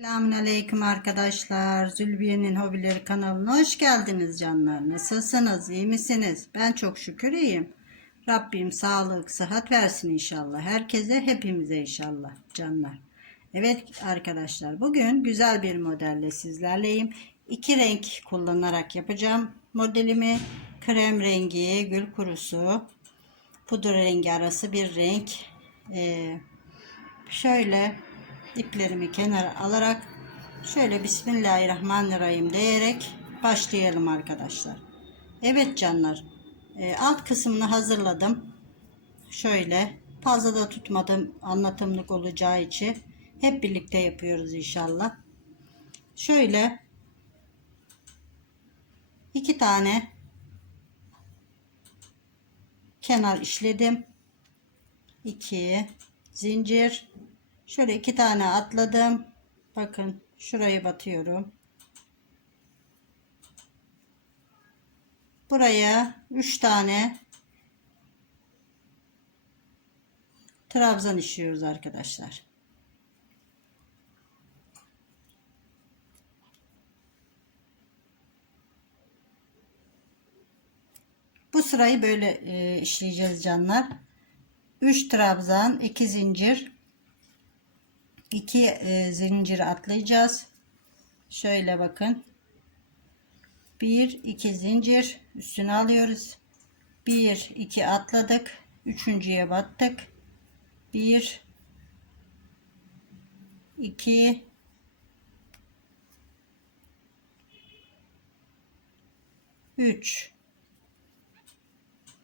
Selamünaleyküm arkadaşlar. Zülbiye'nin Hobileri kanalına hoş geldiniz canlar. Nasılsınız? İyi misiniz? Ben çok şükür iyiyim. Rabbim sağlık, sıhhat versin inşallah. Herkese, hepimize inşallah canlar. Evet arkadaşlar bugün güzel bir modelle sizlerleyim. İki renk kullanarak yapacağım modelimi. Krem rengi, gül kurusu, pudra rengi arası bir renk. Ee, şöyle iplerimi kenara alarak şöyle Bismillahirrahmanirrahim diyerek başlayalım arkadaşlar. Evet canlar e, alt kısmını hazırladım. Şöyle fazla da tutmadım anlatımlık olacağı için hep birlikte yapıyoruz inşallah. Şöyle iki tane kenar işledim. 2 zincir Şöyle iki tane atladım. Bakın şurayı batıyorum. Buraya üç tane trabzan işliyoruz arkadaşlar. Bu sırayı böyle e, işleyeceğiz canlar. 3 trabzan, 2 zincir, 2 e, zincir atlayacağız. Şöyle bakın. 1 2 zincir üstüne alıyoruz. 1 2 atladık. Üçüncüye battık. 1 2 3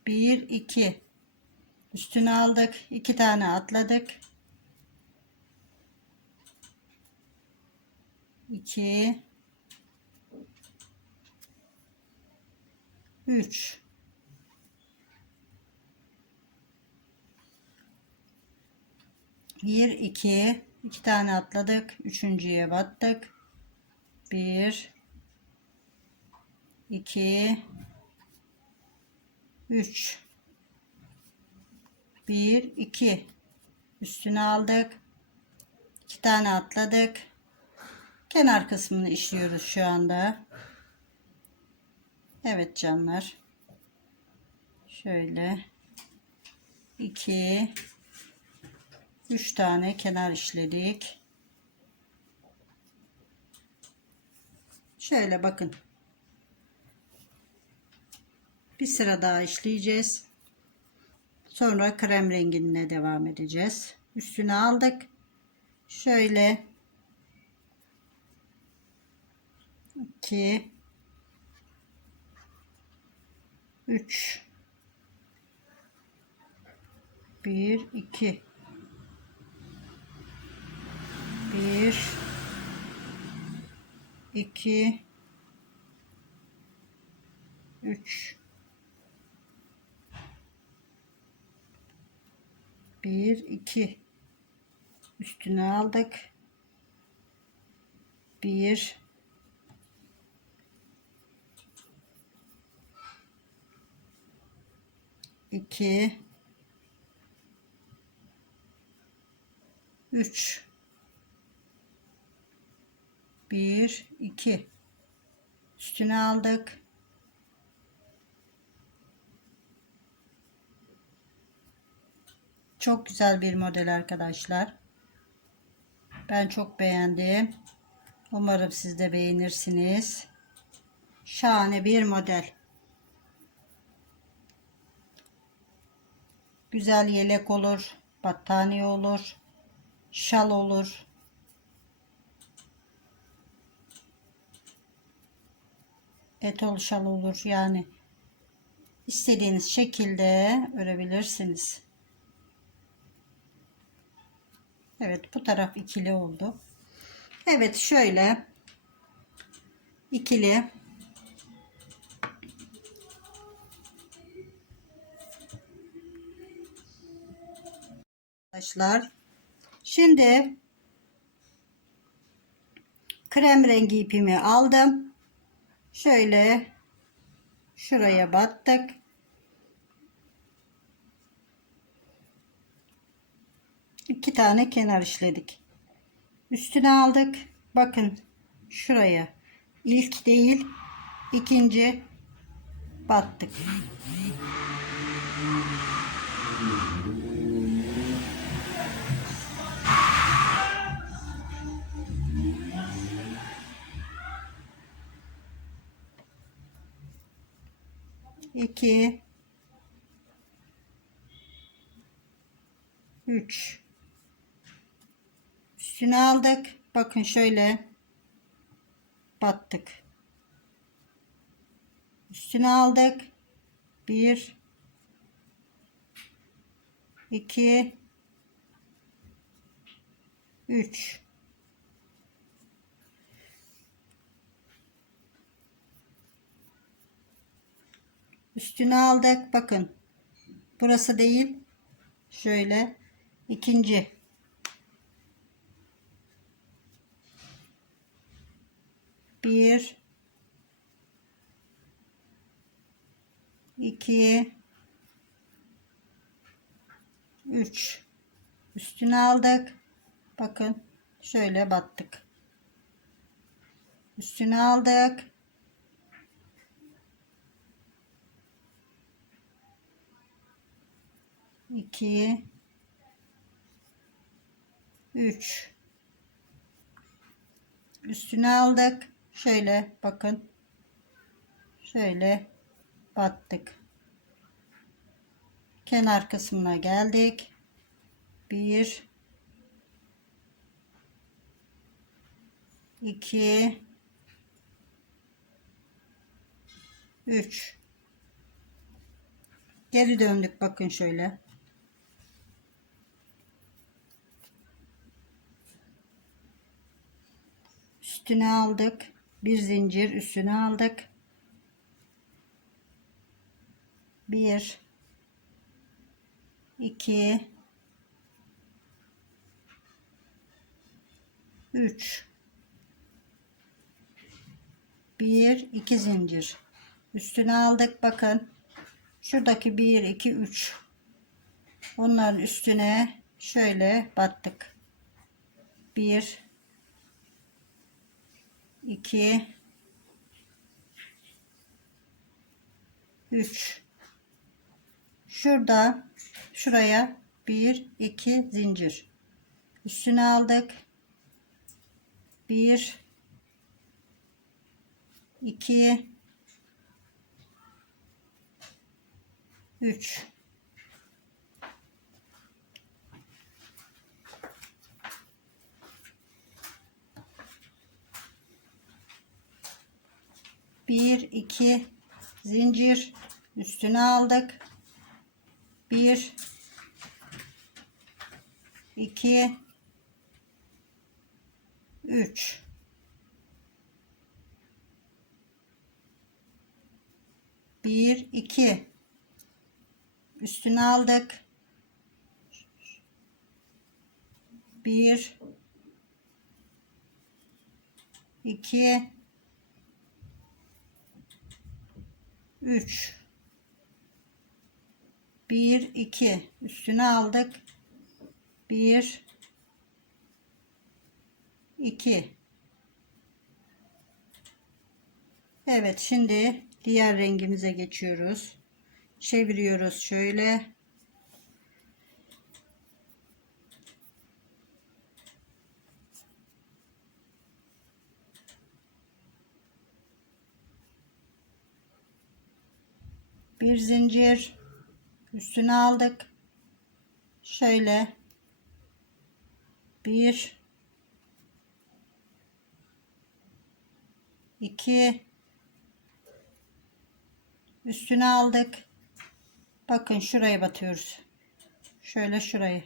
1 2 üstüne aldık. 2 tane atladık. 2 3 1 2 2 tane atladık. Üçüncüye battık. 1 2 3 1 2 üstüne aldık. 2 tane atladık kenar kısmını işliyoruz şu anda. Evet canlar. Şöyle 2 3 tane kenar işledik. Şöyle bakın. Bir sıra daha işleyeceğiz. Sonra krem rengine devam edeceğiz. Üstüne aldık. Şöyle 2 3 1 2 1 2 3 1 2 üstüne aldık. 1 2 3 1 2 üstüne aldık. Çok güzel bir model arkadaşlar. Ben çok beğendim. Umarım siz de beğenirsiniz. Şahane bir model Güzel yelek olur, battaniye olur, şal olur. Etol şal olur yani istediğiniz şekilde örebilirsiniz. Evet bu taraf ikili oldu. Evet şöyle ikili arkadaşlar. Şimdi krem rengi ipimi aldım. Şöyle şuraya battık. İki tane kenar işledik. Üstüne aldık. bakın şuraya ilk değil ikinci battık. İki, üç. Üstüne aldık. Bakın şöyle battık. Üstüne aldık. Bir, iki, üç. Üstüne aldık. Bakın. Burası değil. Şöyle. ikinci. Bir. iki, Üç. Üstüne aldık. Bakın. Şöyle battık. Üstüne aldık. 2 3 üstüne aldık. Şöyle bakın. Şöyle battık. Kenar kısmına geldik. 1 2 3 geri döndük. Bakın şöyle üstüne aldık. Bir zincir üstüne aldık. Bir, iki, üç, bir, iki zincir üstüne aldık. Bakın şuradaki bir, iki, üç onların üstüne şöyle battık. Bir, 2 3 şurada şuraya 1 2 zincir. Üstüne aldık. 1 2 3 bir iki zincir üstüne aldık. Bir iki üç. Bir iki. Üstüne aldık. Bir iki 3 1 2 üstüne aldık. 1 2 Evet şimdi diğer rengimize geçiyoruz. Çeviriyoruz şöyle bir zincir üstüne aldık. Şöyle bir iki üstüne aldık. Bakın şuraya batıyoruz. Şöyle şurayı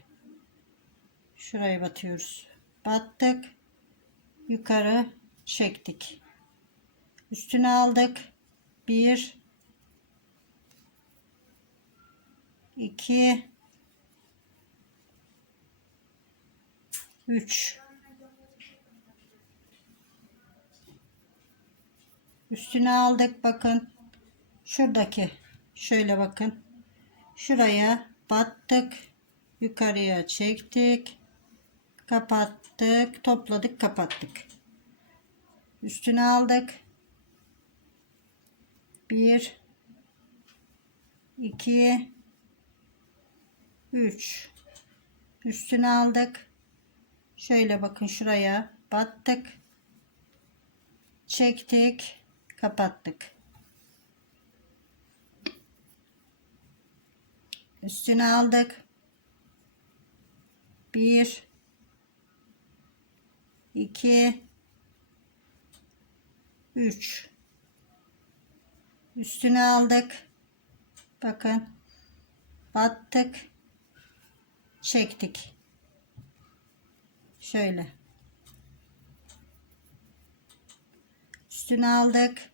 şuraya batıyoruz. Battık. Yukarı çektik. Üstüne aldık. Bir 2 3 Üstüne aldık bakın. Şuradaki şöyle bakın. Şuraya battık. Yukarıya çektik. Kapattık. Topladık kapattık. Üstüne aldık. 1 2 3 Üstüne aldık. Şöyle bakın şuraya battık. Çektik, kapattık. Üstüne aldık. 1 2 3 Üstüne aldık. Bakın. Battık. Çektik. Şöyle. Üstüne aldık.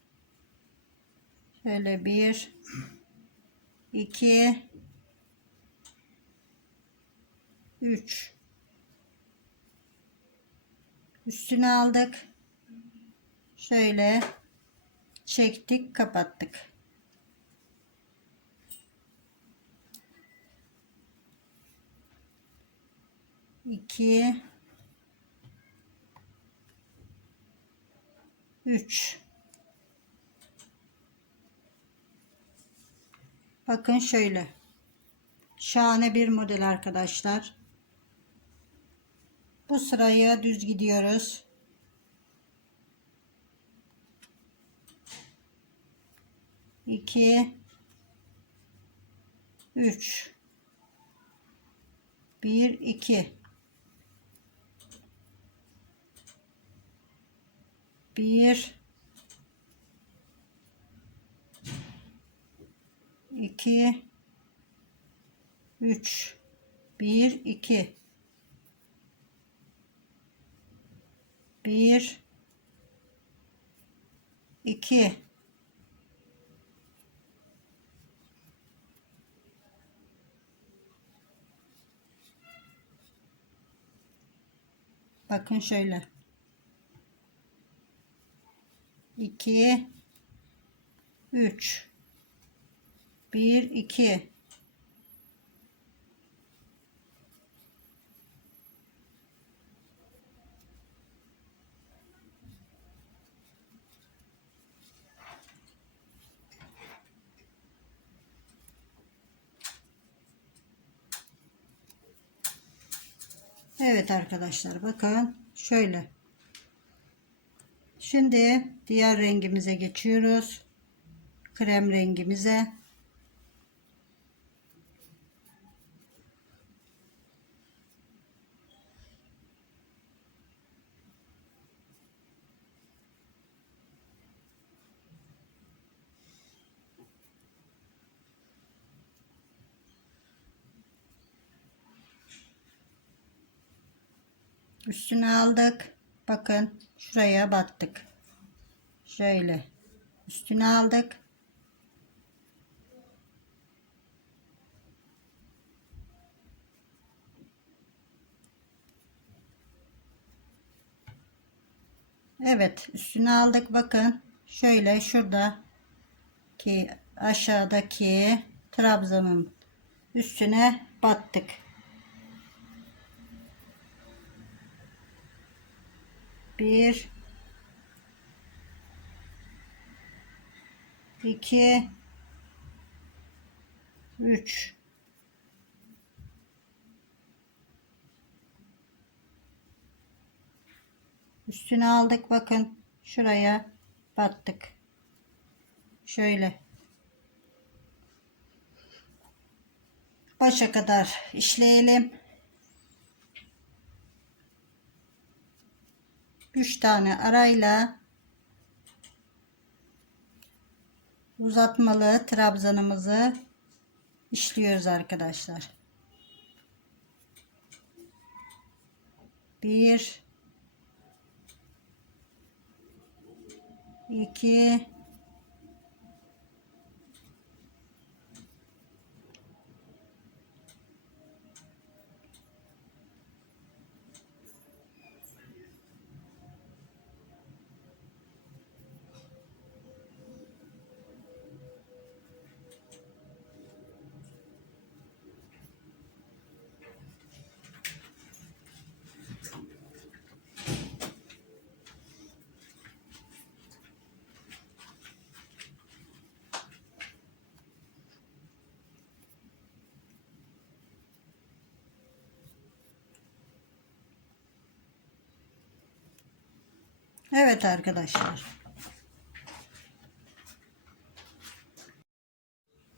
Şöyle bir, iki, üç. Üstüne aldık. Şöyle çektik, kapattık. İki, üç. Bakın şöyle. Şahane bir model arkadaşlar. Bu sırayı düz gidiyoruz. İki, üç, bir, iki, bir, iki, üç, bir, iki, bir, iki, Bakın şöyle. 2 3 1 2 Evet arkadaşlar bakın şöyle. Şimdi diğer rengimize geçiyoruz. Krem rengimize. Üstüne aldık. Bakın şuraya battık. Şöyle. Üstüne aldık. Evet üstüne aldık bakın şöyle şurada ki aşağıdaki trabzanın üstüne battık. Bir iki üç Üstüne aldık bakın şuraya battık. Şöyle. Başa kadar işleyelim. 3 tane arayla uzatmalı trabzanımızı işliyoruz arkadaşlar. 1 2 Evet arkadaşlar.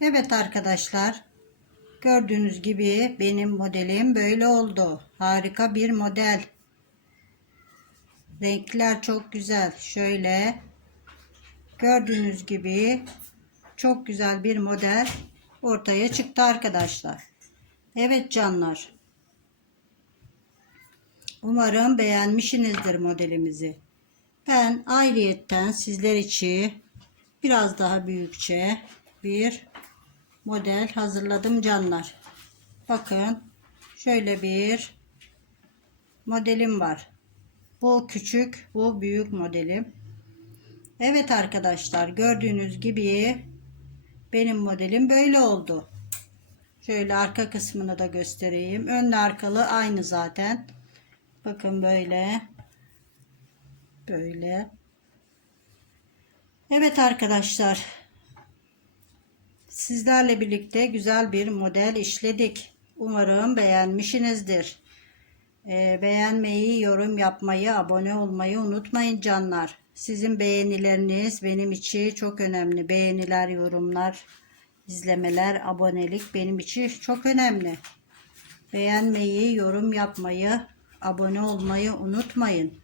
Evet arkadaşlar. Gördüğünüz gibi benim modelim böyle oldu. Harika bir model. Renkler çok güzel. Şöyle gördüğünüz gibi çok güzel bir model ortaya çıktı arkadaşlar. Evet canlar. Umarım beğenmişsinizdir modelimizi. Ben ayrıyetten sizler için biraz daha büyükçe bir model hazırladım canlar. Bakın şöyle bir modelim var. Bu küçük, bu büyük modelim. Evet arkadaşlar gördüğünüz gibi benim modelim böyle oldu. Şöyle arka kısmını da göstereyim. Önlü arkalı aynı zaten. Bakın böyle. Böyle. Evet arkadaşlar. Sizlerle birlikte güzel bir model işledik. Umarım beğenmişsinizdir. Ee, beğenmeyi, yorum yapmayı, abone olmayı unutmayın canlar. Sizin beğenileriniz benim için çok önemli. Beğeniler, yorumlar, izlemeler, abonelik benim için çok önemli. Beğenmeyi, yorum yapmayı, abone olmayı unutmayın.